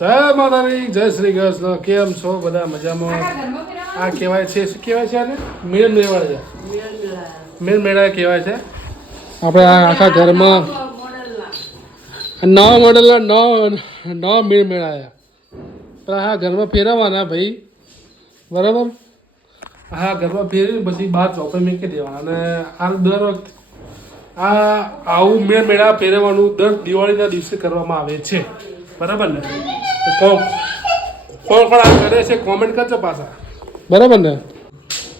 જય માતાજી, જય શ્રી કૃષ્ણ. કેમ છો બધા? મજામાં? આ કહેવાય છે, શું કહેવાય છે આને? મેળ મેળાયા. મેળ મેળાયા કહેવાય છે. આપણે આ આખા ઘરમાં નવા મોડેલના નવા મેળ મેળાયા. પણ આ ઘરમાં ફેરવવાના ભાઈ, બરાબર? હા, ઘરમાં ફેરવી પછી બહાર ચોપે મૂકી દેવાના. અને આ દર વખતે આવું મેળ મેળા ફેરવવાનું દર દિવાળીના દિવસે કરવામાં આવે છે, બરાબર ને? તો કોણ કોણ આ કરે છે કોમેન્ટ કરજો પાછા, બરાબર ને?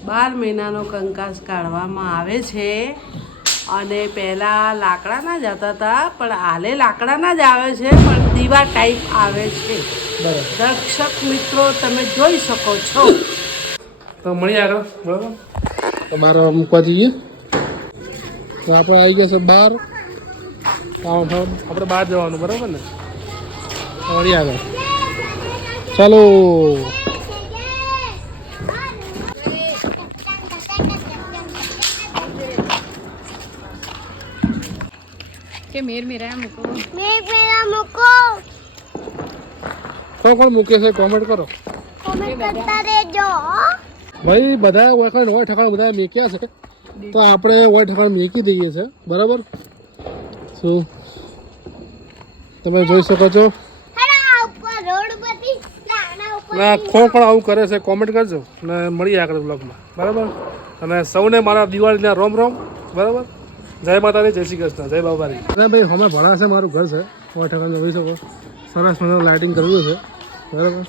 12 મહિનાનો કંકાસ કાઢવામાં આવે છે અને પહેલાં લાકડાના જ આવતા હતા, પણ હાલે લાકડાના જ આવે છે, પણ દીવા ટાઈપ આવે છે. બરાબર. દર્શક મિત્રો તમે જોઈ શકો છો. તો મળીએ આગળ, બરાબર? તો બહાર મૂકવા જઈએ. તો આપણે આવી ગયા છે બહાર. આપણે બહાર જવાનું, બરાબર ને? મળીએ આગળ. ચાલો. કે મેર મેરા મૂકો. કોણ કોણ મૂકે છે કોમેન્ટ કરો. ભાઈ બધા હોય ઠકાણ બધા મેક્યા છે, તો આપણે હોય ઠકાણ મેકી દઈએ છે, બરાબર? શું તમે જોઈ શકો છો? ના, કોણ કોણ આવું કરે છે કોમેન્ટ કરજો ને મળીએ આગળ બ્લોગમાં, બરાબર? અને સૌને મારા દિવાળીના રોમ રોમ, બરાબર? જય માતાજી, જય શ્રી કૃષ્ણ, જય બાબારી. ના ભાઈ, અમે ભણા છે, મારું ઘર છે, હોય ઠકાણ જોઈ શકો. સરસ મજાનું લાઇટિંગ કર્યું છે, બરાબર?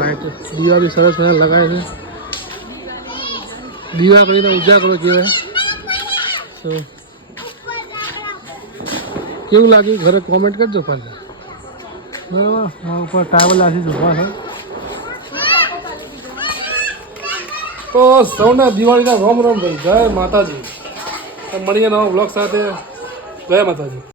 લાઇટ દીવા બી સરસ મજા લગાવે છે. દીવા કરીને ઉજાગરો કહેવાય. કેવું લાગ્યું ઘરે કોમેન્ટ કરજો પાછા, બરાબર? આ ઉપર ટાવલ આથી જ ઊભા છે. તો સૌને દિવાળીના રોમ રોમ ભાઈ, જય માતાજી. મળીએ નવા બ્લોગ સાથે. જય માતાજી.